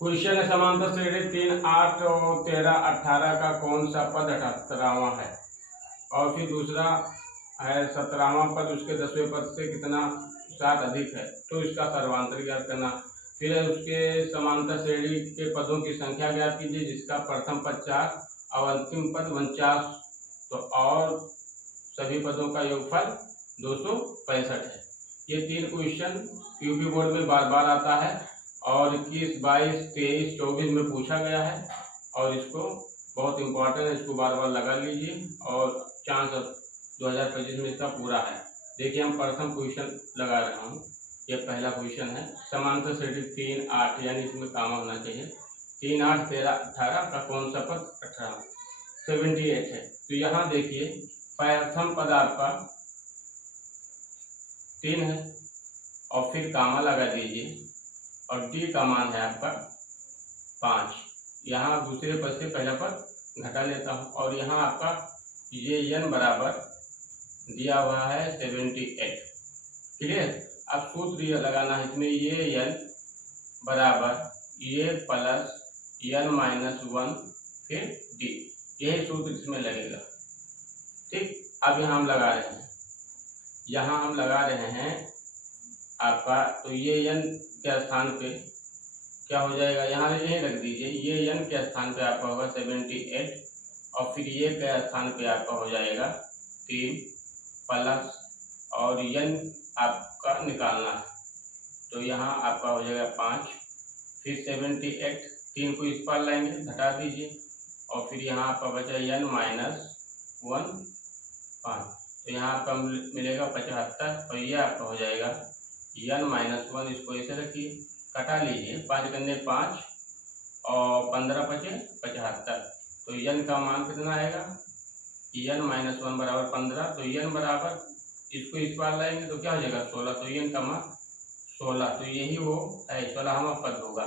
Question है समांतर श्रेणी 3, 8 और 13, 18 का कौन सा पद 78वां है। और फिर दूसरा है 17वां पद उसके 10वें पद से कितना 7 अधिक है, तो इसका सर्वांतर ज्ञात करना। फिर है उसके समांतर श्रेणी के पदों की संख्या ज्ञात कीजिए, जिसका प्रथम पद 4 और अंतिम पद 49, तो और सभी पदों का योगफल 265 है। ये 3 क्वेश्चन यूपी बोर्ड में बार बार आता है और 21, 22, 23, 24 में पूछा गया है और इसको बहुत इम्पोर्टेंट है, इसको बार बार लगा लीजिए और चांस 2025 में इसका पूरा है। देखिए हम प्रथम क्वेश्चन लगा रहा हूँ, ये पहला क्वेश्चन है समांतर श्रेणी 3, 8 यानी इसमें कामा होना चाहिए। 3, 8, 13, 18 का कौन सा पद 78 है। तो यहाँ देखिए प्रथम पद आपका 3 है और फिर कामा लगा दीजिए और डी का मान है आपका 5। यहाँ दूसरे पद से पहला पद घटा लेता हूँ और यहाँ आपका ये n बराबर दिया हुआ है 78। क्लियर। अब सूत्र लगाना है इसमें, ये n बराबर ये प्लस n माइनस 1 फिर d, यही सूत्र इसमें लगेगा। ठीक। अब यहाँ हम लगा रहे हैं, यहाँ हम लगा रहे हैं आपका, तो ये n के स्थान पे क्या हो जाएगा, यहाँ यही रख दीजिए, ये n के स्थान पे आपका होगा 78 और फिर ये के स्थान पे आपका हो जाएगा 3 प्लस और n आपका निकालना है, तो यहाँ आपका हो जाएगा 5, फिर 78, 3 को इस पर लाएंगे घटा दीजिए और फिर यहाँ आपका बचा n माइनस 1 5, तो यहाँ आपका मिलेगा 75 और ये आपका हो जाएगा n माइनस 1, इसको ऐसे रखिए, कटा लीजिए, 5 गन्ने 5 और 15 बचे 75, तो n का मान कितना आएगा, n माइनस 1 बराबर 15, तो n बराबर इसको इस बार लाएंगे तो क्या हो जाएगा 16, तो n का मान 16, तो यही वो है 16वां पद होगा।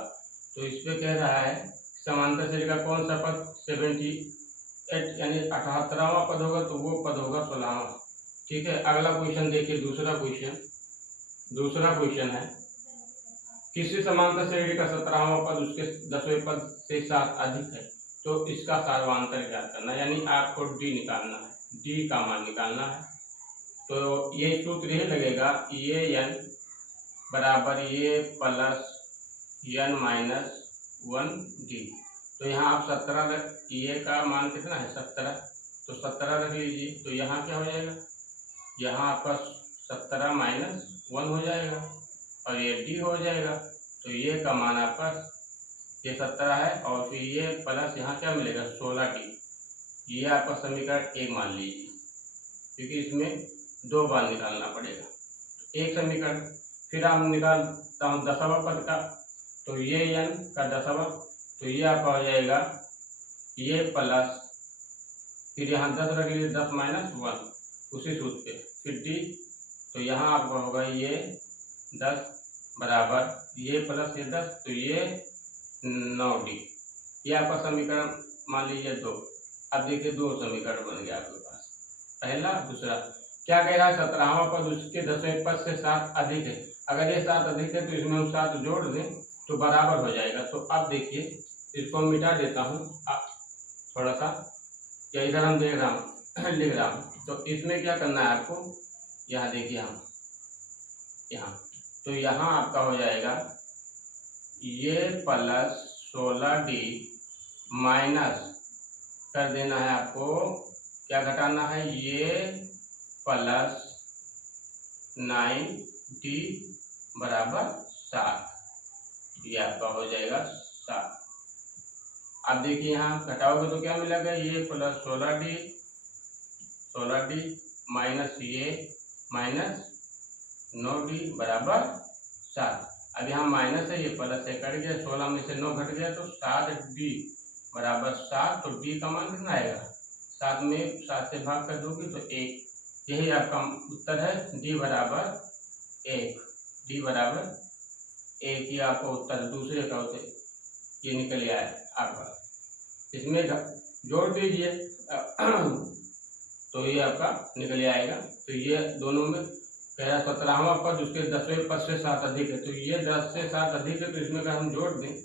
तो इस पे कह रहा है समांतर श्रेणी का कौन सा पद 78 यानी 78वां पद होगा, तो वो पद होगा 16वां। ठीक है। अगला क्वेश्चन देखिए, दूसरा क्वेश्चन है किसी समांतर श्रेणी का 17वां पद उसके 10वें पद से 7 अधिक है, तो इसका सर्वांतर ज्ञात करना, यानी आपको डी निकालना है, डी का मान निकालना है। तो ये सूत्र ही लगेगा, ये n बराबर ये प्लस n माइनस 1 डी। तो यहाँ आप 17 ये का मान कितना है 17, तो 17 रख लीजिए, तो यहाँ क्या हो जाएगा, यहाँ आपका 17 माइनस 1 हो जाएगा और ये डी हो जाएगा, तो ये का मान आपका ये 17 है और फिर ये प्लस यहाँ क्या मिलेगा 16 डी, ये आपका समीकरण 1 मान लीजिए, क्योंकि इसमें 2 बार निकालना पड़ेगा। तो एक समीकरण फिर हम निकालता हूँ 10वां पद का, तो ये n का 10वां, तो ये आपका हो जाएगा ये प्लस फिर यहाँ 10 रख लीजिए, 10 माइनस 1 उसी सूत्र पे, फिर डी, तो यहाँ आपका होगा ये 10 बराबर ये प्लस ये 10, तो ये 9d, ये आपका समीकरण मान लीजिए 2। अब देखिए 2 समीकरण बन गया आपके पास, पहला दूसरा। क्या कह रहा है 17वां पद उसके 10वें पद से 7 अधिक है, अगर ये 7 अधिक है तो इसमें हम 7 जोड़ दें तो बराबर हो जाएगा। तो अब देखिए इसको हम मिटा देता हूँ थोड़ा सा, या इधर हम देख रहा हूँ लिख रहा हूँ, तो इसमें क्या करना है आपको, यहाँ देखिए हम यहाँ, तो यहाँ आपका हो जाएगा ये प्लस 16d माइनस कर देना है आपको, क्या घटाना है, ये प्लस 9d बराबर 7, ये आपका हो जाएगा 7। अब देखिए यहाँ घटाओगे तो क्या मिलेगा, ये प्लस 16d माइनस ये माइनस 9d बराबर 7। अब यहाँ माइनस है, ये प्लस है, कट गया, 16 में से 9 घट गया, तो 7d बराबर 7, तो d का मान कितना आएगा, 7 में 7 से भाग कर दोगे तो 1, यही आपका उत्तर है, d बराबर 1, d बराबर 1 ही आपका उत्तर दूसरे का उत्तर ये निकल आया आपका। इसमें जोड़ दीजिए तो ये आपका निकल आएगा। तो ये दोनों में पहला 17वां पद उसके 10वें पद से 7 अधिक है, तो ये 10 से 7 अधिक है, तो इसमें अगर हम जोड़ दें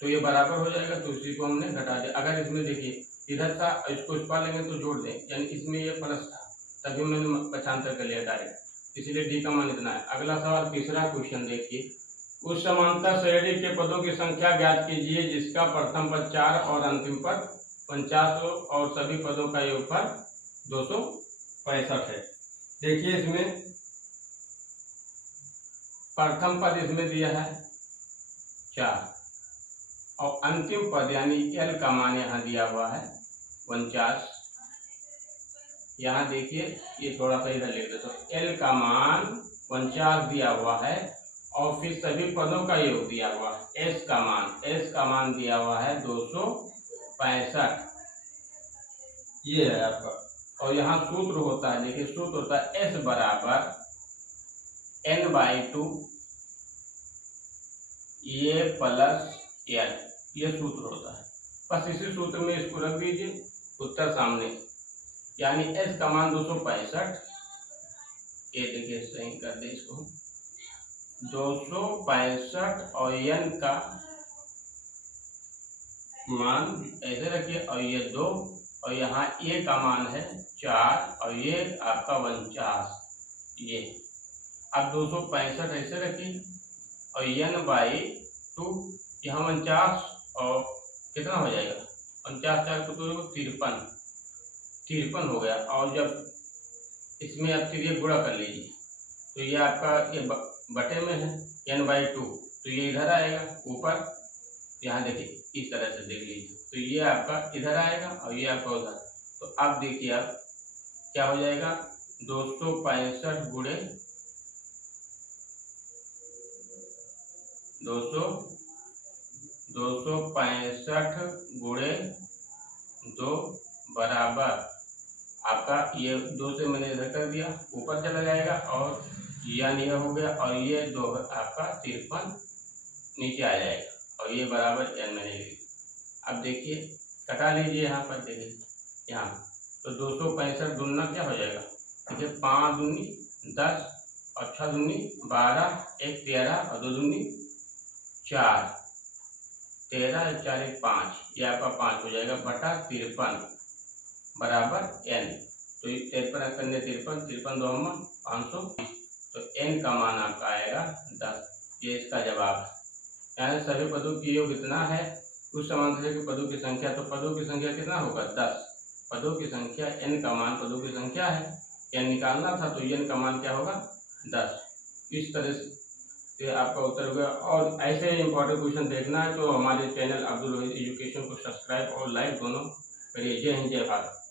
तो ये बराबर हो जाएगा, तो उसी को हमने घटा दिया। अगर इसमें देखिए इधर था, इसको इस पार लेंगे तो जोड़ दें, यानी इसमें ये प्लस था, तभी मैंने पक्षांतर कर लिया डायरेक्ट, इसलिए डी का मान इतना है। अगला सवाल तीसरा क्वेश्चन देखिए, उस समांतर श्रेणी के पदों की संख्या ज्ञात कीजिए जिसका प्रथम पद 4 और अंतिम पद 50 हो और सभी पदों का योगफल 265 है। देखिए इसमें प्रथम पद इसमें दिया है 4 और अंतिम पद यानी एल का मान यहाँ दिया हुआ है 49। यहाँ देखिए ये थोड़ा सा इधर लिख दे, तो एल का मान 49 दिया हुआ है और फिर सभी पदों का योग दिया हुआ है। एस का मान दिया हुआ है 265, ये है आपका। और यहाँ सूत्र होता है, देखिए सूत्र होता है एस बराबर n/2 ये प्लस एल, ये सूत्र होता है। बस इसी सूत्र में इसको रख दीजिए, उत्तर सामने, यानी एस का मान 265, ये देखिए सही कर दे इसको, 265 और एन का मान ऐसे रखिए, और ये 2 और यहाँ ए का मान है 4 और ये आपका 49, ये अब 265 ऐसे रखिए और n/2 यहाँ 49 और कितना हो जाएगा 49 4 तो 53 हो गया। और जब इसमें आप फिर गुणा कर लीजिए तो ये आपका ये बटे में है n/2, तो ये इधर आएगा ऊपर, यहाँ देखिए इस तरह से देख लीजिए, तो ये आपका इधर आएगा और ये आपका उधर। तो अब देखिए आप क्या हो जाएगा 265 गुणे 2 बराबर आपका ये 2 से मैंने इधर कर दिया, ऊपर चला जाएगा और यानी हो गया, और ये 2 आपका 53 नीचे आ जाएगा और ये बराबर n मैंने लिखा। अब देखिए कटा लीजिए यहाँ पर, देखिए यहाँ तो 265 दूना क्या हो जाएगा, देखिए 5 दूनी 10 और 6 दूनी 12, 1 13 और 2 दूनी 4, 13 4 1 5, ये आपका 5 हो जाएगा बटा 53 बराबर n। तो 53 करने 53 2 500, तो n का मान आपका आएगा 10, ये इसका जवाब है। यानी सभी पदों की योग इतना है, उस समांतर के पदों की संख्या, तो पदों की संख्या कितना होगा 10, पदों की संख्या n का मान पदों की संख्या है, n निकालना था तो n का मान क्या होगा 10। इस तरह से आपका उत्तर होगा। और ऐसे इंपॉर्टेंट क्वेश्चन देखना है तो हमारे चैनल अब्दुल वहीद एजुकेशन को सब्सक्राइब और लाइक दोनों करिए। जय हिंद जय भारत।